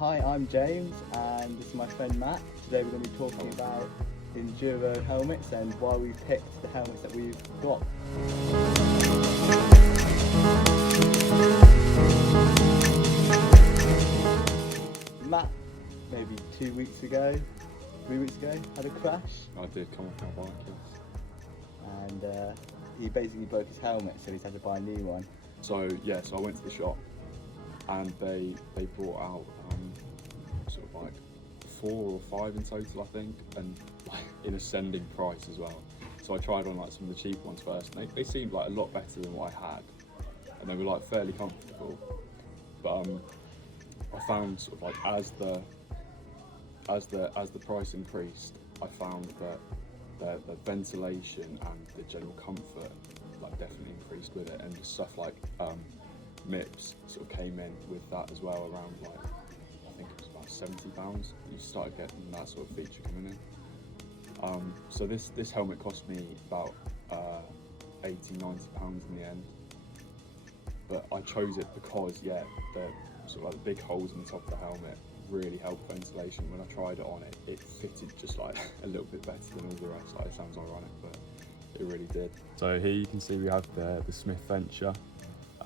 Hi, I'm James and this is my friend Matt. Today we're going to be talking about enduro helmets and why we picked the helmets that we've got. Matt, maybe 2 weeks ago, 3 weeks ago, had a crash. I did come off my bike, yes. And he basically broke his helmet, so he's had to buy a new one. So I went to the shop and they brought out sort of like 4 or 5 in total, I think, and like in ascending price as well. So I tried on like some of the cheap ones first, and they seemed like a lot better than what I had, and they were like fairly comfortable. But I found sort of like as the price increased, I found that the ventilation and the general comfort like definitely increased with it, and just stuff like mips sort of came in with that as well, around like I think it was about £70. You started getting that sort of feature coming in. So this helmet cost me about £80–90 in the end, but I chose it because the sort of like the big holes in the top of the helmet really helped ventilation. When I tried it on, it fitted just like a little bit better than all the rest. Like, it sounds ironic, but it really did. So here you can see we have the Smith Venture.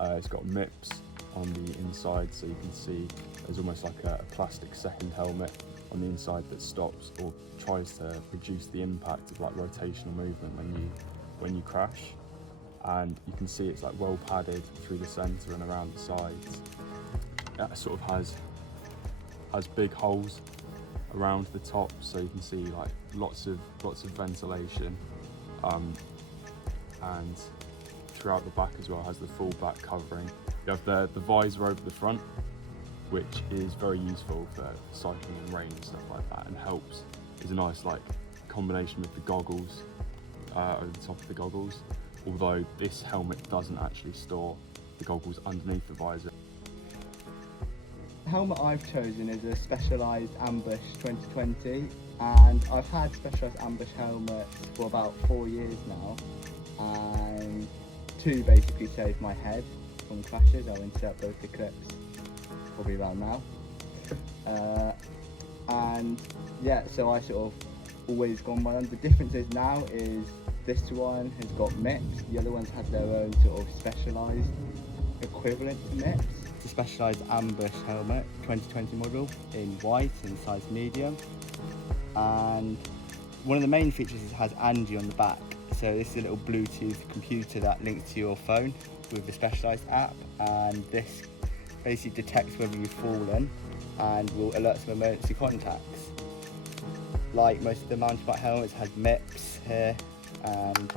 It's got mips on the inside, so you can see there's almost like a plastic second helmet on the inside that stops or tries to reduce the impact of like rotational movement when you crash. And you can see it's like well padded through the centre and around the sides. It sort of has big holes around the top, so you can see like lots of ventilation, and throughout the back as well has the full back covering. You have the visor over the front, which is very useful for cycling in rain and stuff like that, and helps. It's a nice like combination with the goggles over the top of the goggles, although this helmet doesn't actually store the goggles underneath the visor. The helmet I've chosen is a Specialized Ambush 2020, and I've had Specialized Ambush helmets for about 4 years now, and 2 basically saved my head from crashes. I'll insert both the clips probably around now. And yeah, so I sort of always gone by them. The difference is now is this one has got mips, the other ones have their own sort of specialised equivalent to mips. It's a Specialized Ambush helmet, 2020 model, in white in size medium. And one of the main features is it has Angie on the back. So this is a little Bluetooth computer that links to your phone with the Specialized app, and this basically detects whether you've fallen and will alert some emergency contacts. Like most of the mountain bike helmets, it has mips here, and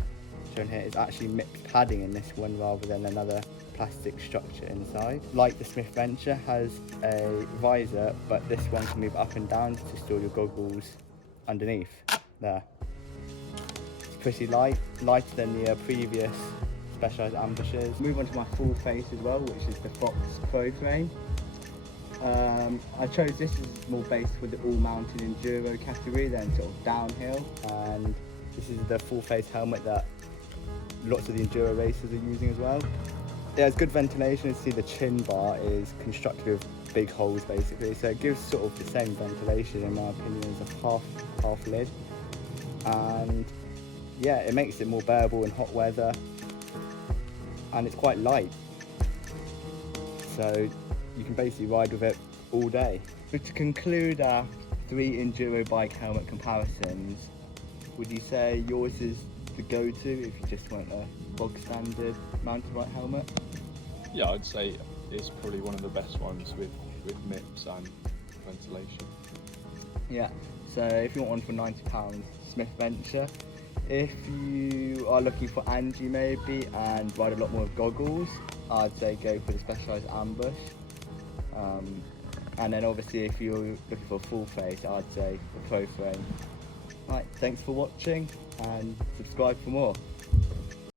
shown here is actually mips padding in this one rather than another plastic structure inside. Like the Smith Venture has a visor, but this one can move up and down to store your goggles underneath there. It's pretty light, lighter than the previous Specialized Ambushes. Move on to my full face as well, which is the Proframe. I chose this as more based for the all-mountain enduro category than sort of downhill, and this is the full face helmet that lots of the enduro racers are using as well. It has good ventilation. You see the chin bar is constructed with big holes basically, so it gives sort of the same ventilation in my opinion as a half lid, and yeah, it makes it more bearable in hot weather, and it's quite light, so you can basically ride with it all day. But to conclude our 3 enduro bike helmet comparisons, would you say yours is the go-to if you just want a bog standard mountain bike helmet? Yeah, I'd say it's probably one of the best ones with mips and ventilation. Yeah, so if you want one for £90, Smith Venture. If you are looking for Angie maybe and ride a lot more with goggles, I'd say go for the Specialized Ambush. And then obviously if you're looking for a full face, I'd say the Proframe. Right, thanks for watching and subscribe for more.